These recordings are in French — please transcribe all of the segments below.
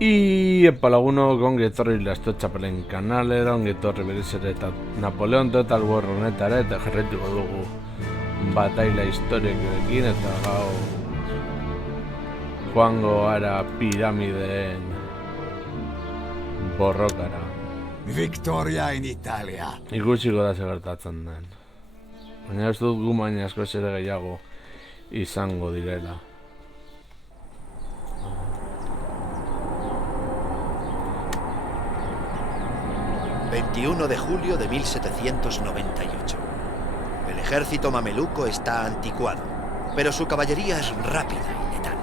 Epa lagunok, ongi etorri Lasto Txapelen kanalera, ongi etorri berriz ere eta Napoleon Total War honetara eta jarraituko dugu bataila historikoekin eta gau joango gara piramideen borrokara. Victoria in Italia. Ikusiko da segertatzen den. Baina ez dut gumain asko ere gehiago izango direla. ...21 de julio de 1798. El ejército mameluco está anticuado, pero su caballería es rápida y letal.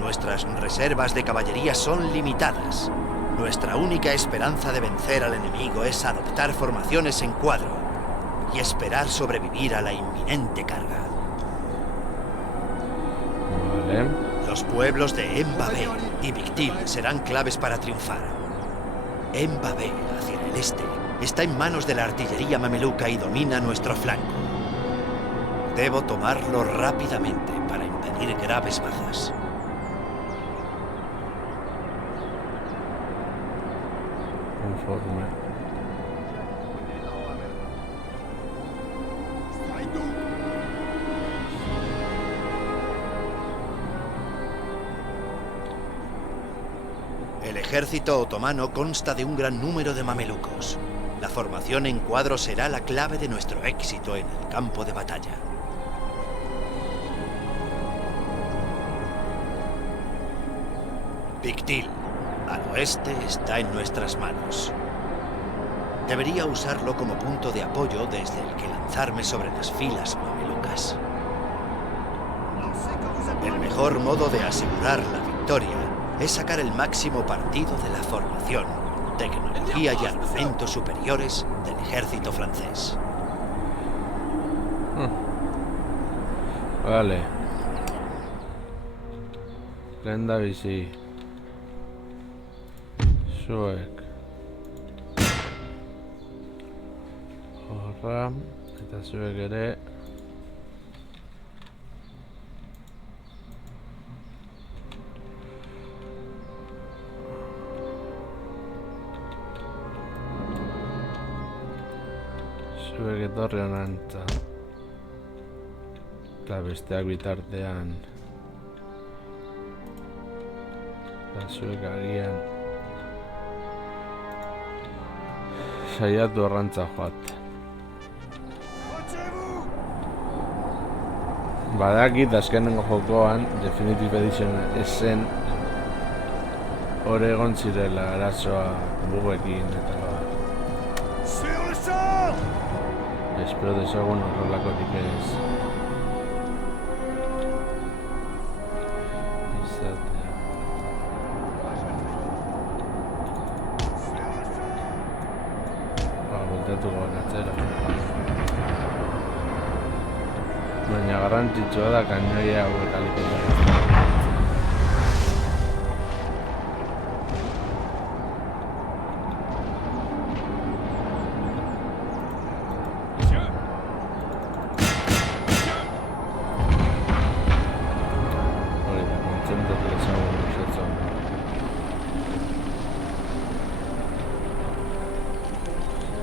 Nuestras reservas de caballería son limitadas. Nuestra única esperanza de vencer al enemigo es adoptar formaciones en cuadro y esperar sobrevivir a la inminente carga. Vale. Los pueblos de Mbabé y Victil serán claves para triunfar. Mbabé, hacia el este, está en manos de la artillería mameluca y domina nuestro flanco. Debo tomarlo rápidamente para impedir graves bajas. Conforme. El ejército otomano consta de un gran número de mamelucos. La formación en cuadro será la clave de nuestro éxito en el campo de batalla. Victil, al oeste, está en nuestras manos. Debería usarlo como punto de apoyo desde el que lanzarme sobre las filas mamelucas. El mejor modo de asegurar la victoria es sacar el máximo partido de la formación, tecnología y armamentos superiores del ejército francés. Vale. Lenda bizi. Zuek. Horra. Eta zuek ere. Zuek etorri honantza. Eta besteak bitartean. Eta zuek agian saiatu arrantza joat. Badakit azkenengo jokoan Definitive Edition esen hor egon zirela arazoa bugekin eta espero dezagun horrelakorik ez izatea. Bultatuko atzera. Baina garrantzitsua da kanoia hauek alikoa.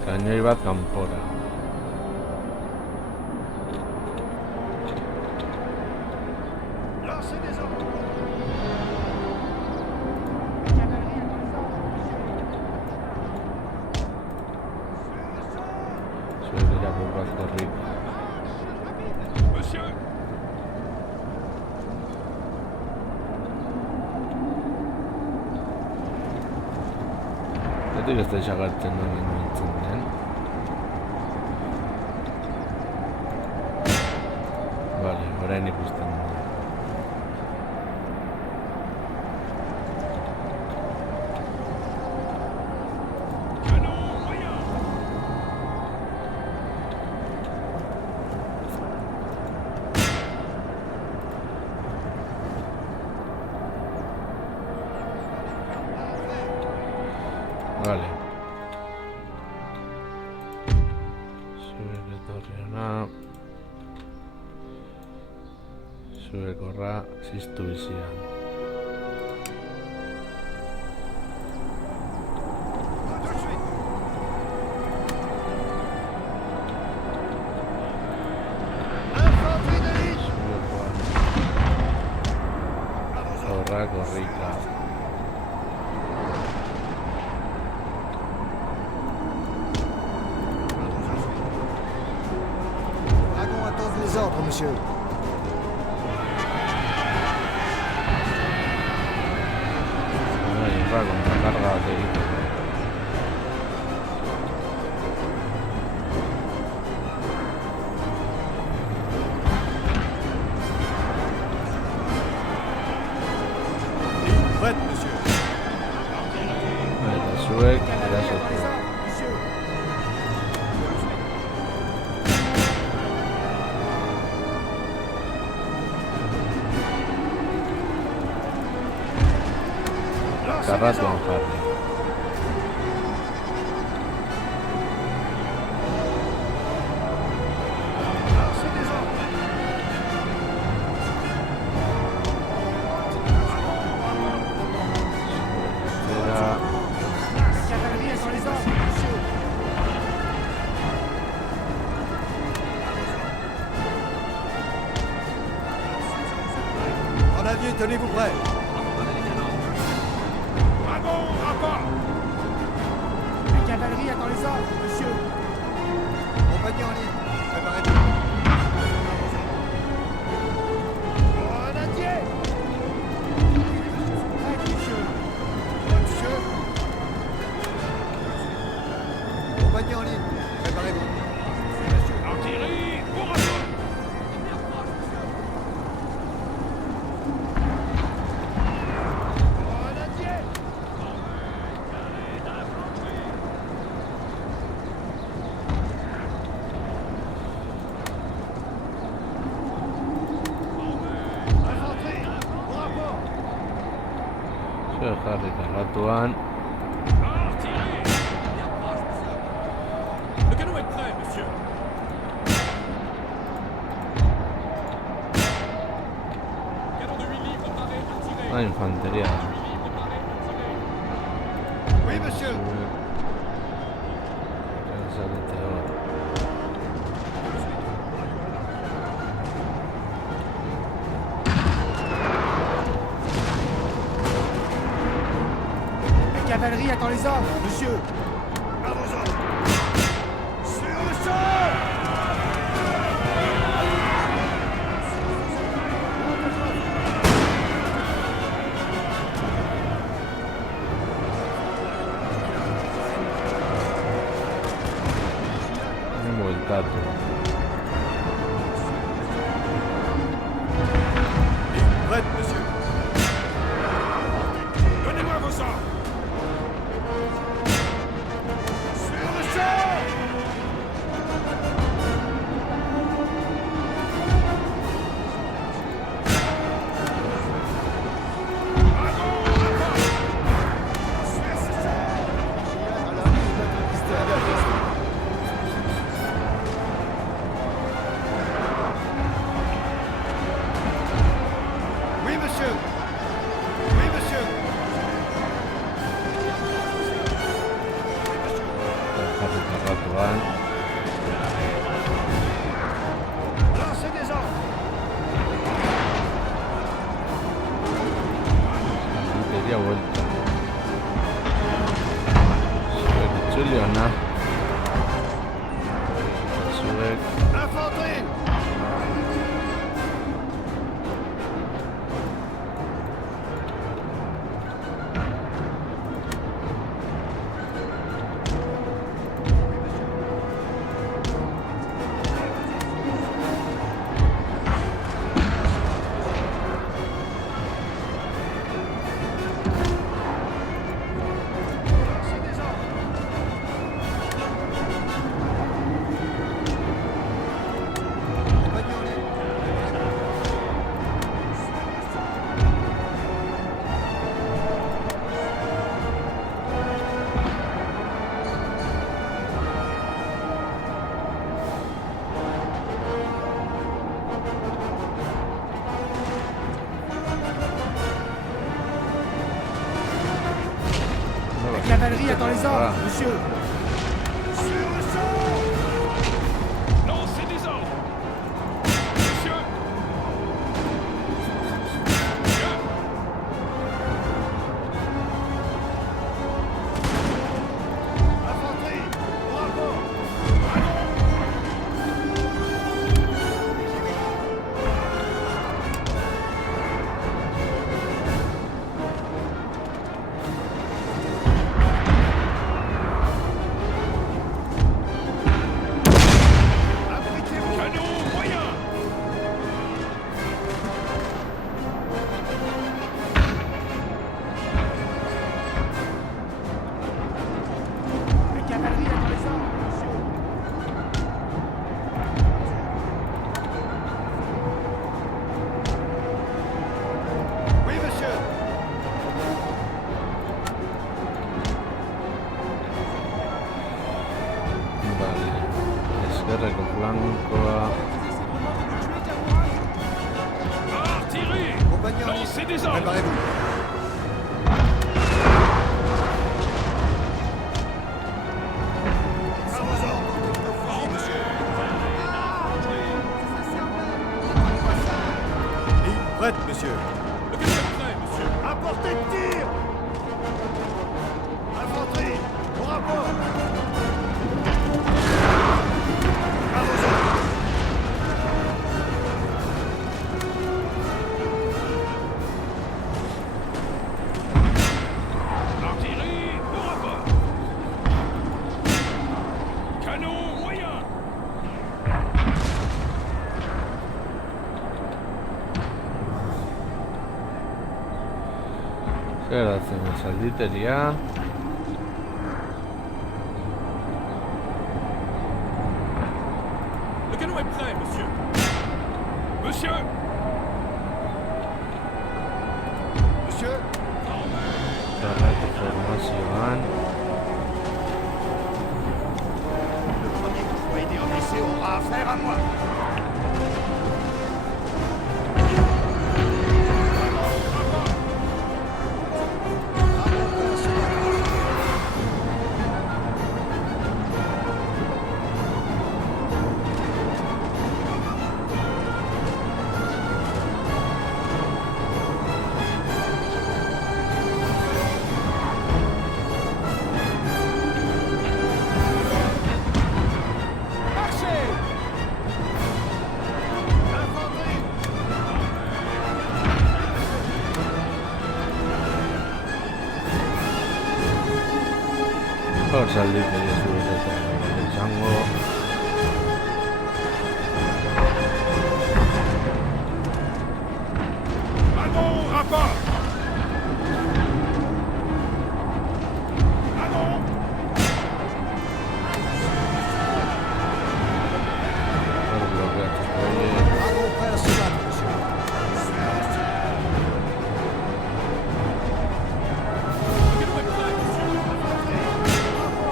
Kainoi bat kanpora. Zuek irako bat gorrik. Zetik ez da isagartzen duen nintzen den. Vale, orain ikusten du. Vale. Zuek etorri hona. Zuek horra ziztu bizian. Gerra, korrika. Dragons attendent les ordres, monsieur. Gerra contra carga baterita. Prête, monsieur. Eta zuek, erasotu. Karratuan jarri. Era... Cavalerie sur les ordres, monsieur. En aviez, tenez-vous prêts. La cavalerie attend les ordres, monsieur. Compagnie en ligne, préparez-vous. Grenadier. Prêt, monsieur. Monsieur. Compagnie en ligne, préparez-vous. Artillerie, pour assaut! Grenadier. Infanterie, au rapport. Zuek jarri karratuan. Artillerie! Le canon est prêt, monsieur. Canon de 8 livres paré à tirer. Ah, infanteria. 8 livres paré à tirer. Oui, monsieur. Zarete hor. La cavalerie attend les ordres, monsieur. À vos ordres. Sur le champ. Un vueltato. Prête, monsieur. Donnez-moi vos ordres! Sur le champ. Oui, monsieur. Oui, monsieur. Jarri karratuan. Lancez des ordres. Infanteria vuelta. Zuek itzuli hona. Zuek Infanterie. Lancez des ordres. Compagnie en ligne. La cavalerie attend les ordres, monsieur. Sur le champ. Lancez des ordres! Monsieur! Monsieur! Francoa. Artillerie! Compagnons, Lancez des ordres! préparez-vous. À vos ordres. Monsieur. Ligne prête, monsieur. Le canon est prêt, monsieur! À portée de tir. Infanterie, au rapport. À vos ordres. Artillerie, au rapport! Canon moyen! Zer datzen zalditeria. Le canon est prêt, monsieur! Monsieur! Monsieur, Zerratu formazioan. le premier que je vois aider un blessé aura affaire à moi. Hor zalditeria zuetetan izango. Canon, rapport! Canon! Hor blokeatuko horiek. Dragon prêt à se battre, monsieur. Le canon est prêt, monsieur! Préparez-vous. Lancez des ordres!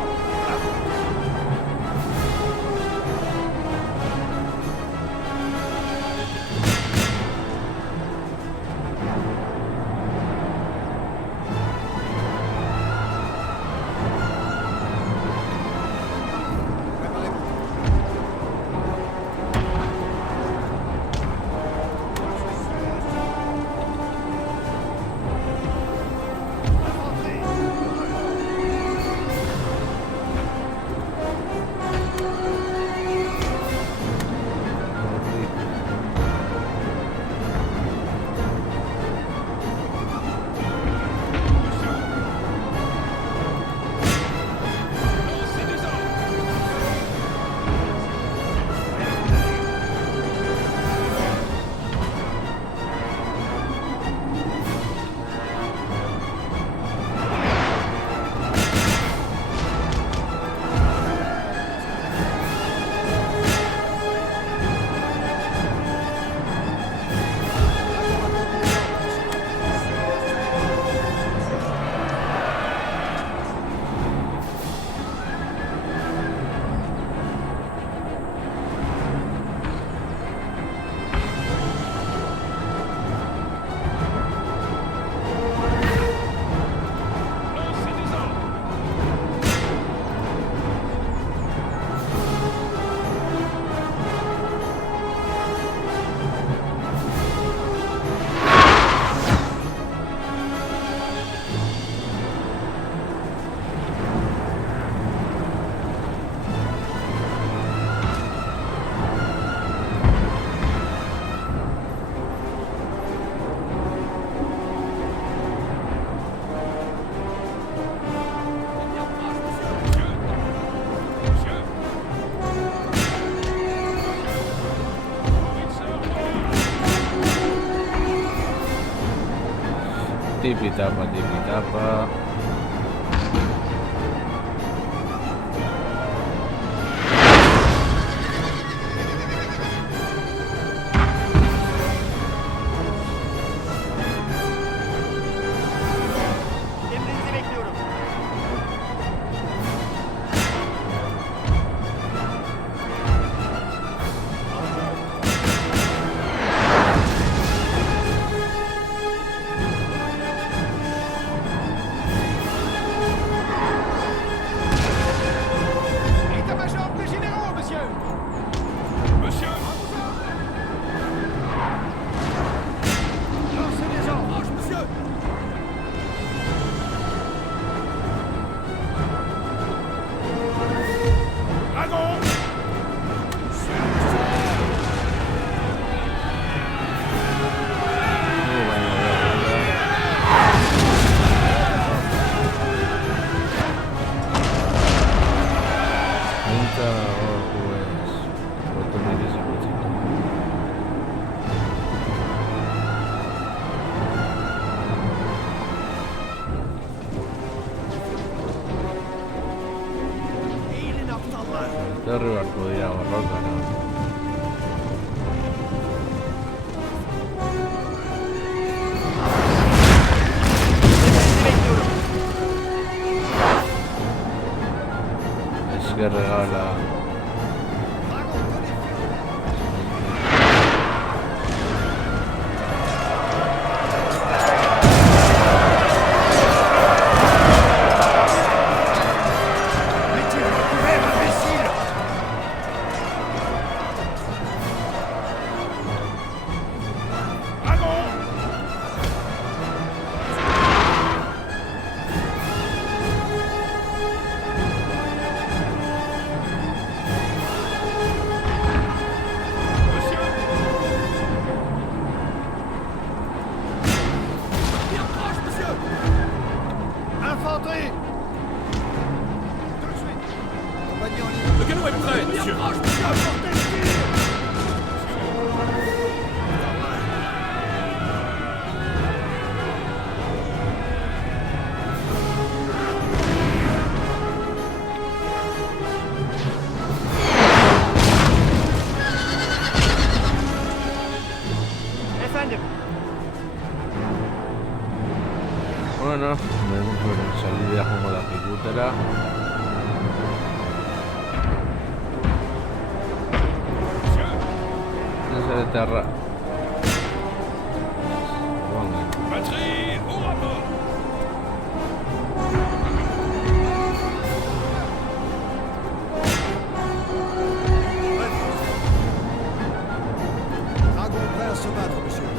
Lancez des ordres! Monsieur! Tipitapa, tipitapa. Emrinizi bekliyorum. Etorri beharko dira borrokara. Es que regala... Infanterie! Tout de suite! Compagnie en ligne! Le canon est prêt, monsieur. Portez le tir! Bueno, salida como la picutera. Ese de terra. Batterie, au rapport. Dragon prêt à se battre, monsieur.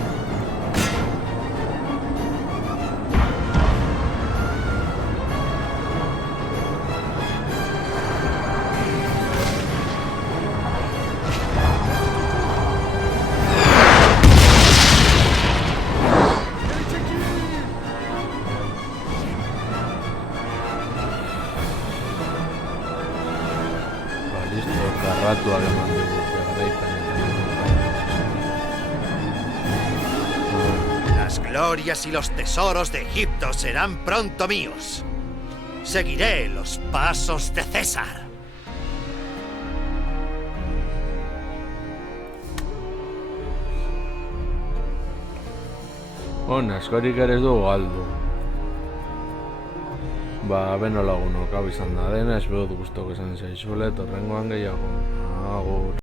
Listo, karratuak eman digute garaipen. Las glorias y los tesoros de Egipto serán pronto míos. Seguiré los pasos de César. Ona, askorik ere ez dugu galdu. Ba, beno lagunok, hau izan da dena, espero dut gustoko izan zaizule, torrengoan gehiago. Agur.